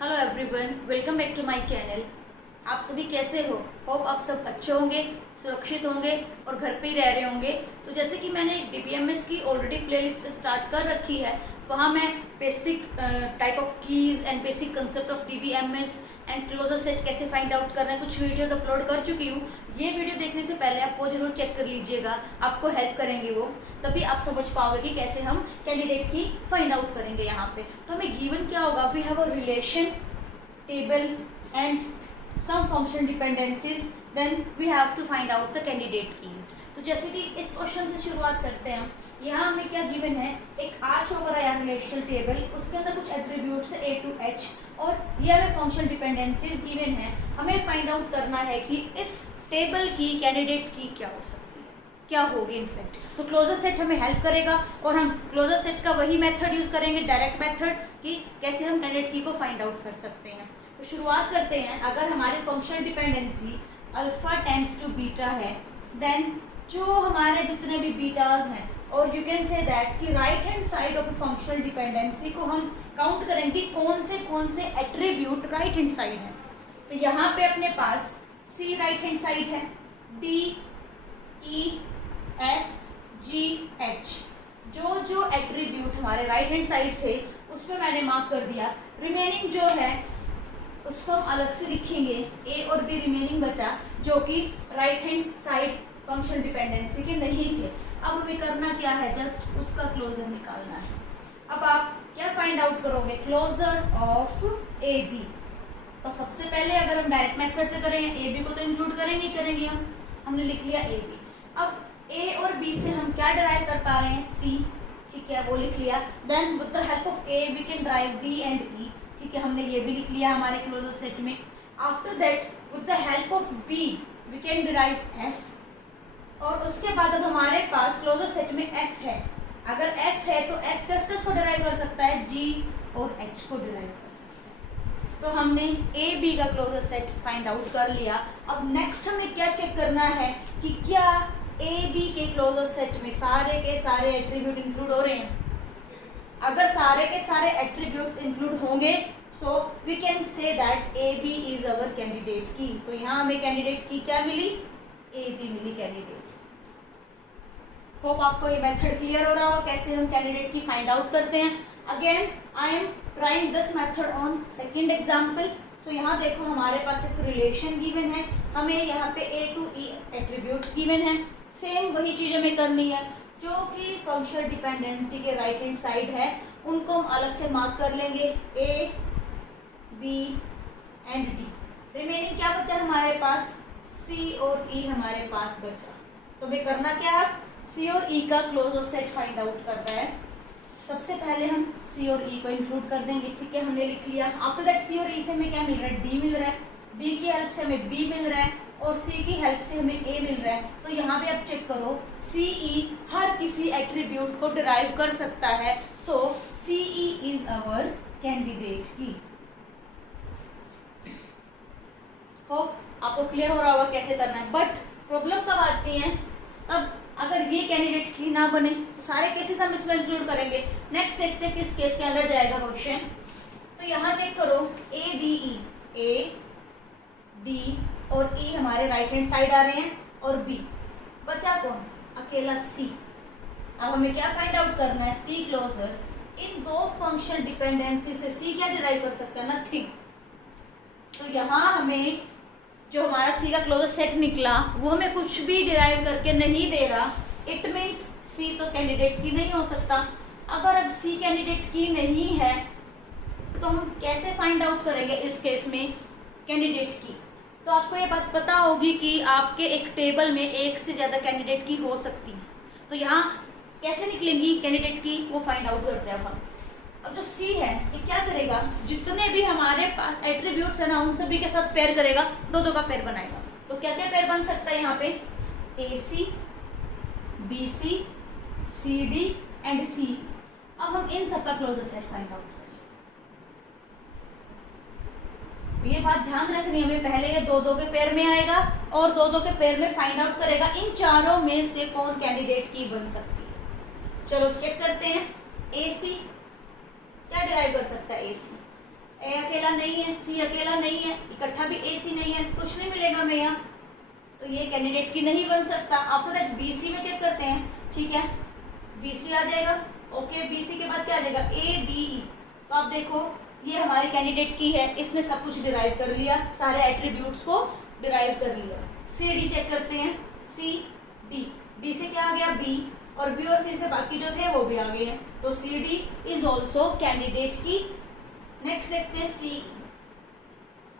Hello everyone, welcome back to my channel. आप सभी कैसे हो? होप आप सब अच्छे होंगे, सुरक्षित होंगे और घर पे ही रह रहे होंगे। तो जैसे कि मैंने DBMS की ऑलरेडी प्लेलिस्ट स्टार्ट कर रखी है, वहाँ मैं basic type of keys and basic concept of DBMS and closure set कैसे फाइंड आउट करना है कुछ वीडियोस अपलोड कर चुकी हूँ। ये वीडियो देखने से पहले आप वो जरूर चेक कर लीजिएगा, आपको हेल्प करेंगे वो, तभी आप समझ पाओगे कि कैसे हम कैंडिडेट की फाइंड आउट करेंगे। यहाँ पे तो हमें गिवन क्या होगा, we have a relation table and some function dependencies, then we have to find out the candidate keys. तो जैसे कि इस क्वेश्चन से शुरुआत करते हैं। यहाँ हमें क्या गिवन है, एक आर शो हो रहा है रिलेशनल टेबल, उसके अंदर कुछ एट्रीब्यूट्स है A to H और ये हमें फंक्शन डिपेंडेंसीज गिवन है। हमें फाइंड आउट करना है कि इस टेबल की कैंडिडेट की क्या हो सकती है, क्या होगी इनफैक्ट। तो क्लोजर सेट हमें हेल्प करेगा और हम क्लोजर सेट का वही मेथड यूज करेंगे, डायरेक्ट मेथड, कि कैसे हम कैंडिडेट की को फाइंड आउट कर सकते हैं। तो शुरुआत करते हैं। अगर हमारे function dependency alpha tends to beta है, देन जो हमारे जितने भी बीटाज हैं, और यू कैन से दैट कि right hand side of functional dependency को हम काउंट करेंगे कौन से एट्रीब्यूट राइट हैंड साइड है। तो यहाँ पे अपने पास C राइट हैंड साइड है, D, E, F, G, H, जो एट्रीब्यूट हमारे राइट हैंड साइड थे उस पर मैंने मार्क कर दिया। रिमेनिंग जो है उसको हम अलग से लिखेंगे, A और B रिमेनिंग बचा, जो कि right hand side function dependency के नहीं थे। अब हमें करना क्या है, जस्ट उसका क्लोजर निकालना है। अब आप क्या फाइंड आउट करोगे, क्लोजर ऑफ AB। तो सबसे पहले अगर हम डायरेक्ट मेथड से करें, AB को तो इंक्लूड करेंगे ही करेंगे हमने लिख लिया AB। अब A और B से हम क्या डिराइव कर पा रहे हैं, C, ठीक है, वो लिख लिया। Then with the help of A we can derive D and E, ठीक है, हमने ये भी लिख लिया हमारे क्लोजर सेट में। After that with the help of B we can derive F, और उसके बाद अब हमारे पास क्लोजर सेट में F है। अगर F है तो F किस को डिराइव कर सकता है, G और H को डिराइव कर सकता है। तो हमने A B का क्लोजर सेट फाइंड आउट कर लिया। अब नेक्स्ट हमें क्या चेक करना है कि क्या A B के क्लोजर सेट में सारे के सारे एट्रीब्यूट इंक्लूड हो रहे हैं। अगर सारे के सारे एट्रीब्यूट्स इंक्लूड होंगे so we can say that A B is our candidate key. तो यहाँ हमें कैंडिडेट की क्या मिली, A B मिली कैंडिडेट। होप आपको ये मेथड क्लियर हो रहा होगा कैसे हम कैंडिडेट की फाइंड आउट करते हैं। Again I am trying this method on second example. So यहाँ देखो हमारे पास एक रिलेशन गिवन है, हमें यहाँ पे A to E attributes given है। सेम वही चीज हमें करनी है, जो कि फंक्शनल डिपेंडेंसी के राइट हैंड साइड है उनको हम अलग से मार्क कर लेंगे, A B and D। Remaining क्या बचा हमारे पास, C और E हमारे पास बचा। तो हमें करना क्या, C और E का क्लोजर सेट फाइंड आउट करना है। सबसे पहले हम C और E को इंक्लूड कर देंगे, ठीक है, हमने लिख लिया। आफ्टर दैट C और E से हमें क्या मिल रहा है, D मिल रहा है, D की हेल्प से हमें B मिल रहा है और C की हेल्प से हमें A मिल रहा है। तो यहाँ पे आप चेक करो, CE हर किसी एट्रीब्यूट को डिराइव कर सकता है। सो CE इज अवर कैंडिडेट की। होप आपको क्लियर हो रहा होगा कैसे करना है। बट प्रॉब्लम कब आती है, तब अगर ये कैंडिडेट की ना बने तो सारे केसेस हम इसमें इंक्लूड करेंगे। नेक्स्ट देखते हैं किस केस के अंदर जाएगा क्वेश्चन। तो यहाँ चेक करो, A D E, A D और E हमारे राइट हैंड साइड आ रहे हैं और B बचा कौन, अकेला C। अब हमें क्या फाइंड आउट करना है, C क्लोजर। इन दो फंक्शन डिपेंडेंसी से C क्या डिराइव कर सकता है, नथिंग। तो यहाँ हमें जो हमारा C का क्लोजर सेट निकला वो हमें कुछ भी डिराइव करके नहीं दे रहा। इट मीन्स C तो कैंडिडेट की नहीं हो सकता। अगर अब C कैंडिडेट की नहीं है तो हम कैसे फाइंड आउट करेंगे इस केस में कैंडिडेट की। तो आपको ये बात पता होगी कि आपके एक टेबल में एक से ज़्यादा कैंडिडेट की हो सकती है। तो यहाँ कैसे निकलेंगी कैंडिडेट की, वो फाइंड आउट करते हैं हम। अब जो C है ये क्या करेगा, जितने भी हमारे पास एट्रीब्यूट्स है ना उन सभी के साथ पेयर करेगा, दो दो का पेयर बनाएगा। तो क्या क्या पेयर बन सकता है यहाँ पे, AC, BC, CD and C। अब हम इन सबका क्लोजर सेट फाइंड आउट करेंगे। ये बात ध्यान रखनी है हमें, पहले ये दो दो के पेयर में आएगा और दो दो के पेयर में फाइंड आउट करेगा इन चारों में से कौन कैंडिडेट की बन सकती है। चलो चेक करते हैं। AC क्या डिराइव कर सकता है, AC ए अकेला नहीं है, सी अकेला नहीं है, इकट्ठा भी ए सी नहीं है, कुछ नहीं मिलेगा हमें यहाँ, तो ये कैंडिडेट की नहीं बन सकता। आफ्टर दैट बी सी में चेक करते हैं, ठीक है, बी सी आ जाएगा, ओके, बी सी के बाद क्या आ जाएगा, ए बी ई। तो आप देखो ये हमारी कैंडिडेट की है, इसने सब कुछ डिराइव कर लिया, सारे एट्रीब्यूट्स को डिराइव कर लिया। सी डी चेक करते हैं, सी डी, डी से क्या आ गया, बी, और बी और सी से बाकी जो थे वो भी आ गए हैं, तो C D is also candidate key. Next देखते हैं सी ई।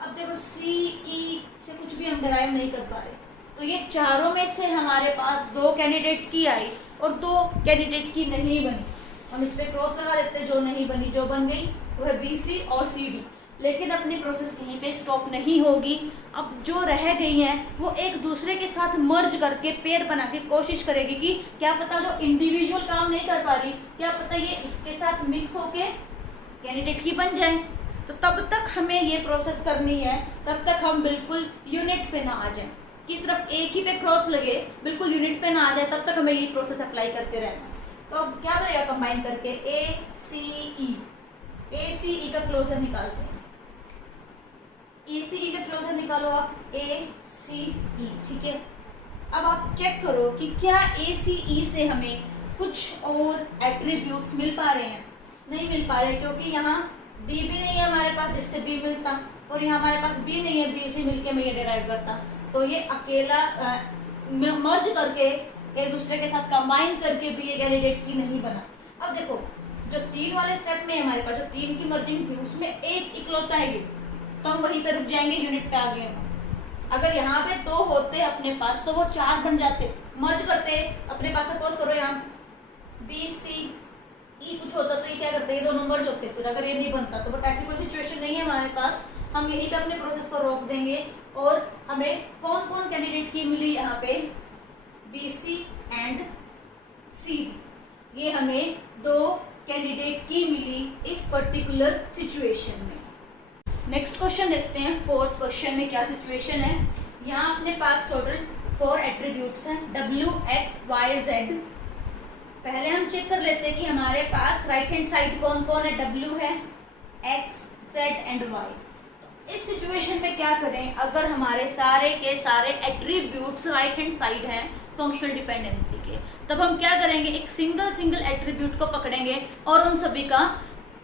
अब देखो सी ई से कुछ भी हम डिराइव नहीं कर पा रहे, तो ये चारों में से हमारे पास 2 कैंडिडेट की आई और 2 कैंडिडेट की नहीं बनी। हम इस पे क्रॉस लगा देते हैं, जो नहीं बनी, जो बन गई वो है बी सी और सी डी। लेकिन अपनी प्रोसेस यहीं पे स्टॉप नहीं होगी, अब जो रह गई हैं वो एक दूसरे के साथ मर्ज करके पेयर बना के कोशिश करेगी कि क्या पता जो इंडिविजुअल काम नहीं कर पा रही, क्या पता ये इसके साथ मिक्स होके कैंडिडेट की बन जाए। तो तब तक हमें ये प्रोसेस करनी है, तब तक हम बिल्कुल यूनिट पे ना आ जाए कि सिर्फ एक ही पे क्रॉस लगे, बिल्कुल यूनिट पे ना आ जाए, तब तक हमें ये प्रोसेस अप्लाई करते रहना। तो अब क्या करेगा कंबाइन करके, ए सी ई, ए सी ई का क्लोजर निकालते हैं, ए सी ई का क्लोजर निकालो आप, ए सी ई, ठीक है। अब आप चेक करो कि क्या ए सी ई से हमें कुछ और एट्रीब्यूट्स मिल पा रहे हैं, नहीं मिल पा रहे, क्योंकि यहाँ डी भी नहीं है हमारे पास जिससे बी मिलता, और यहाँ हमारे पास बी नहीं है, बी से मिलके मैं ये डिराइव करता, तो ये अकेला मर्ज करके एक दूसरे के साथ कंबाइन करके भी ये कैंडिडेट की नहीं बना। अब देखो जो 3 वाले स्टेप में हमारे पास जो 3 की मर्जिंग थी उसमें एक इकलौता है ये, तो हम वहीं पे रुक जाएंगे, यूनिट पे आ गए हम। अगर यहाँ पे 2 होते अपने पास तो वो 4 बन जाते, मर्ज करते अपने पास। सपोज करो यहाँ बी सी ई कुछ होता तो ये क्या करते, ये 2 नंबर जो होते, फिर अगर ये नहीं बनता तो बट ऐसी कोई सिचुएशन नहीं है हमारे पास, हम यहीं पे अपने प्रोसेस को रोक देंगे। और हमें कौन कौन कैंडिडेट की मिली यहाँ पे, B C and C D, ये हमें 2 कैंडिडेट की मिली इस पर्टिकुलर सिचुएशन में। नेक्स्ट क्वेश्चन देखते हैं, 4th क्वेश्चन में क्या सिचुएशन है। यहाँ अपने पास टोटल 4 एट्रीब्यूट्स हैं, W, X, Y, Z। पहले हम चेक कर लेते हैं कि हमारे पास राइट हैंड साइड कौन कौन है, W है, X, Z एंड Y। इस सिचुएशन में क्या करें, अगर हमारे सारे के सारे एट्रीब्यूट्स राइट हैंड साइड हैं फंक्शनल डिपेंडेंसी के, तब हम क्या करेंगे, एक सिंगल एट्रीब्यूट को पकड़ेंगे और उन सभी का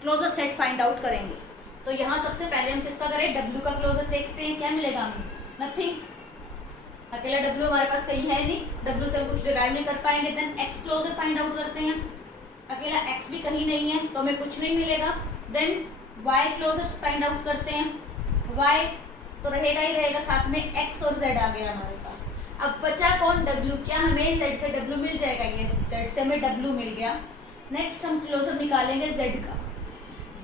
क्लोजर सेट फाइंड आउट करेंगे। तो यहाँ सबसे पहले हम किसका करें, W का क्लोजर देखते हैं, क्या मिलेगा हमें, नथिंग, अकेला W हमारे पास कहीं है नहीं, W से हम कुछ डिराइव नहीं कर पाएंगे। Then X closure find out करते हैं, अकेला X भी कहीं नहीं है तो हमें कुछ नहीं मिलेगा। Then Y closure find out करते हैं, Y तो रहेगा ही रहेगा, साथ में X और Z आ गया हमारे पास। अब बचा कौन, W, क्या हमें Z से W मिल जाएगा, ये Z से हमें W मिल गया। नेक्स्ट हम क्लोजर निकालेंगे Z का,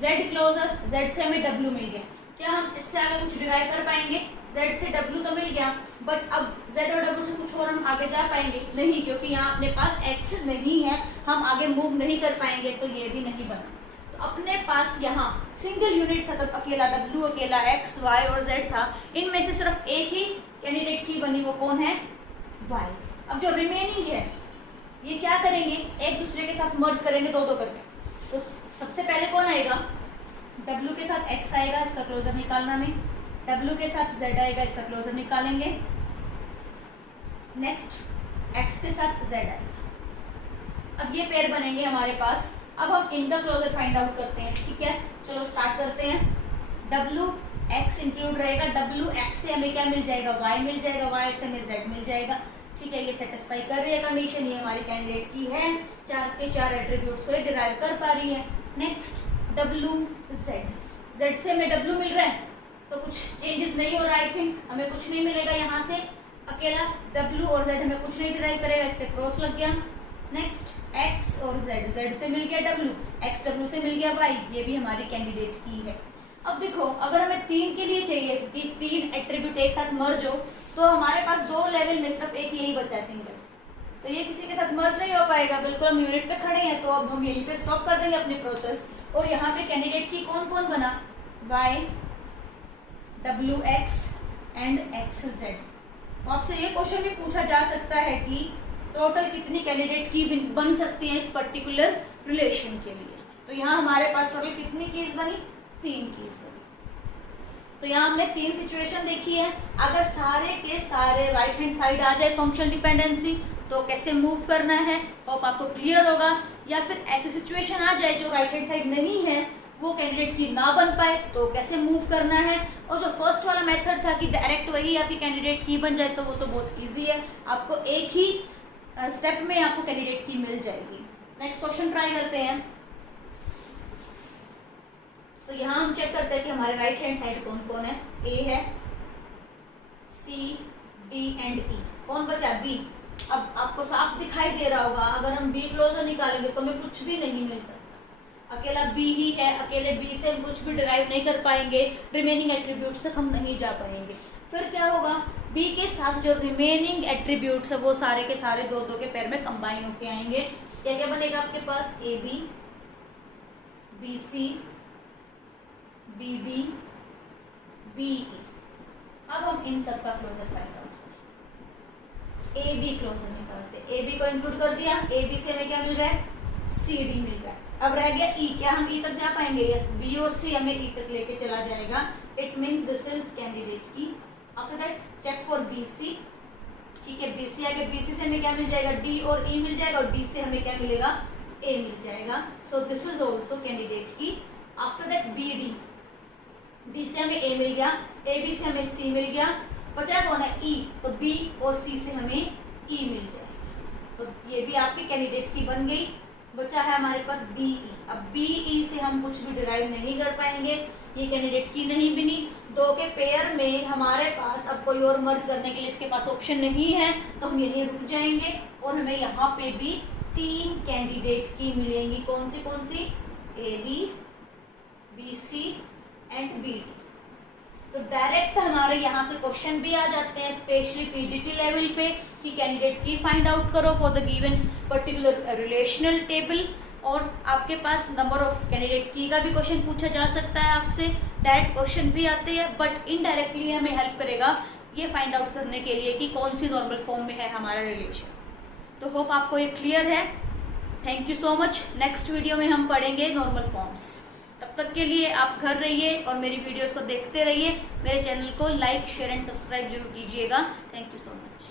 Z क्लोजर, Z से हमें W मिल गया, क्या हम इससे आगे कुछ डिराइव कर पाएंगे, Z से W तो मिल गया, बट अब Z और W से कुछ और हम आगे जा पाएंगे नहीं, क्योंकि यहाँ अपने पास X नहीं है, हम आगे मूव नहीं कर पाएंगे, तो ये भी नहीं बना। तो अपने पास यहाँ सिंगल यूनिट था, तब अकेला W, अकेला X, Y और Z था, इनमें से सिर्फ एक ही कैंडिडेट की बनी, वो कौन है, Y। अब जो रिमेनिंग है ये क्या करेंगे, एक दूसरे के साथ मर्ज करेंगे 2-2 करके। तो सबसे पहले कौन आएगा, W के साथ X आएगा, इसका क्लोजर निकालना में, W के साथ Z आएगा, इसका क्लोजर निकालेंगे। नेक्स्ट X के साथ Z आएगा। अब ये पेयर बनेंगे हमारे पास। अब हम इनका क्लोजर फाइंड आउट करते हैं, ठीक है, चलो स्टार्ट करते हैं। W X इंक्लूड रहेगा, W X से हमें क्या मिल जाएगा, Y मिल जाएगा, Y से हमें Z मिल जाएगा, ठीक है। ये सेटिस्फाई कर रही है कंडीशन, ये हमारी कैंडिडेट की है, 4 के 4 एट्रीब्यूट्स को डिराइव कर पा रही है। नेक्स्ट W Z, Z से हमें W मिल रहा है, तो कुछ चेंजेस नहीं हो रहा, आई थिंक हमें कुछ नहीं मिलेगा यहाँ से, अकेला W और Z हमें कुछ नहीं डिराइव करेगा, इस पे क्रॉस लग गया। नेक्स्ट X और Z, Z से मिल गया W, X W से मिल गया Y, ये भी हमारी कैंडिडेट की है। अब देखो अगर हमें 3 के लिए चाहिए कि 3 एट्रीब्यूट एक साथ मर्ज हो, तो हमारे पास 2 लेवल में सिर्फ एक यही बचा है सिंगल, तो ये किसी के साथ मर्ज नहीं हो पाएगा, बिल्कुल हम यूनिट पे खड़े हैं, तो अब हम यहीं पे स्टॉप कर देंगे अपनी प्रोसेस। और यहाँ पे कैंडिडेट की कौन कौन बना, Y, W X and X Z। तो आपसे ये क्वेश्चन भी पूछा जा सकता है कि टोटल कितनी कैंडिडेट की बन सकती है इस पर्टिकुलर रिलेशन के लिए। तो यहाँ हमारे पास टोटल कितनी कीज बनी, 3 कीज बनी। तो यहाँ हमने 3 सिचुएशन देखी है। अगर सारे के सारे राइट हैंड साइड आ जाए फंक्शनल डिपेंडेंसी तो कैसे मूव करना है, होप आपको क्लियर होगा। या फिर ऐसी सिचुएशन आ जाए जो राइट हैंड साइड नहीं है, वो कैंडिडेट की ना बन पाए तो कैसे मूव करना है। और जो फर्स्ट वाला मेथड था कि डायरेक्ट वही आपकी कैंडिडेट की बन जाए, तो वो तो बहुत ईजी है, आपको एक ही स्टेप में आपको कैंडिडेट की मिल जाएगी। नेक्स्ट क्वेश्चन ट्राई करते हैं। तो यहाँ हम चेक करते हैं कि हमारे राइट हैंड साइड कौन कौन है। ए है, सी, डी एंड ई। कौन बचा? बी। अब आपको साफ दिखाई दे रहा होगा, अगर हम बी क्लोजर निकालेंगे तो हमें कुछ भी नहीं मिल सकता। अकेला बी ही है, अकेले बी से हम कुछ भी डिराइव नहीं कर पाएंगे, रिमेनिंग एट्रीब्यूट्स तक हम नहीं जा पाएंगे। फिर क्या होगा? बी के साथ जो रिमेनिंग एट्रीब्यूट्स है वो सारे के सारे दो के पेयर में कंबाइन होके आएंगे। क्या क्या बनेगा आपके पास? A B, B C, B D, B E. अब हम इन सब का closure find out, A B closure निकालते। ए बी को इंक्लूड कर दिया, ए बी से हमें क्या मिल रहा है? सी डी मिल रहा है। अब रह गया ई। क्या हम ई तक जा पाएंगे? यस, बी और सी हमें ई तक लेके चला जाएगा। It means this is candidate key. After that check for B C. ठीक है, बी सी आगे, बी सी से हमें क्या मिल जाएगा? डी और ई मिल जाएगा, और डी से हमें क्या मिलेगा? ए मिल जाएगा। So this is also candidate key. After that B D, D से हमें ए मिल गया, ए बी से हमें सी मिल गया, बचा कौन है? ई। तो बी और सी से हमें ई मिल जाएगा। तो ये भी आपकी कैंडिडेट की बन गई। बचा है हमारे पास बी ई। अब बी ई से हम कुछ भी डिराइव नहीं कर पाएंगे, ये कैंडिडेट की नहीं बनी। दो के पेयर में हमारे पास अब कोई और मर्ज करने के लिए इसके पास ऑप्शन नहीं है, तो हम यहीं रुक जाएंगे और हमें यहाँ पे भी 3 कैंडिडेट की मिलेंगी। कौन सी? A B, B C and B D. तो डायरेक्ट हमारे यहाँ से क्वेश्चन भी आ जाते हैं, स्पेशली पीजीटी लेवल पे, कि कैंडिडेट की फाइंड आउट करो for the given particular relational table. और आपके पास नंबर ऑफ कैंडिडेट की का भी क्वेश्चन पूछा जा सकता है आपसे। डायरेक्ट क्वेश्चन भी आते हैं, बट इनडायरेक्टली हमें हेल्प करेगा ये फाइंड आउट करने के लिए कि कौन सी नॉर्मल फॉर्म में है हमारा रिलेशन। तो होप आपको ये क्लियर है। Thank you so much. Next video में हम पढ़ेंगे नॉर्मल फॉर्म्स। तब तक के लिए आप घर रहिए और मेरी वीडियोस को देखते रहिए। मेरे चैनल को लाइक, शेयर एंड सब्सक्राइब जरूर कीजिएगा। Thank you so much.